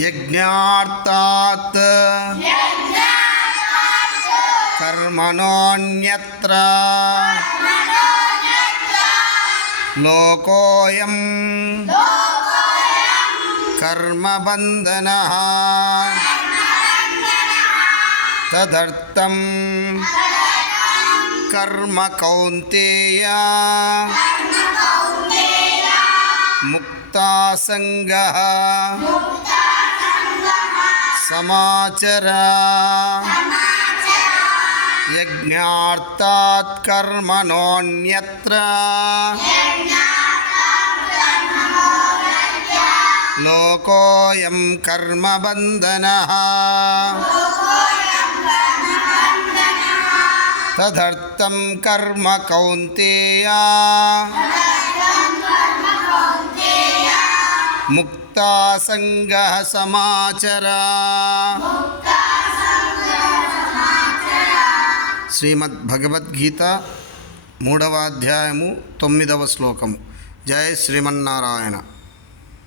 ಯಜ್ಞಾರ್ಥಾತ್ ಕರ್ಮಣೋನ್ಯತ್ರ ಲೋಕೋಯಂ ಕರ್ಮಬಂಧನಃ ತದರ್ಥಂ ಕರ್ಮ ಕೌಂತೆಯ ಮುಕ್ತಾಸಂಗಃ ಸಮಾಚರ ಯಜ್ಞಾರ್ಥಾತ್ ಕರ್ಮಣೋನ್ಯತ್ರ ಲೋಕೋಯಂ ಕರ್ಮಬಂಧನಃ ತದರ್ಥಂ ಕರ್ಮ ಕೌಂತೆಯ ಮುಕ್ತಾಸಂಗಃ ಸಮಾಚರ. శ్రీమద్భగవద్గీత 3వ అధ్యాయము 9వ శ్లోకము. జై శ్రీమన్నారాయణ.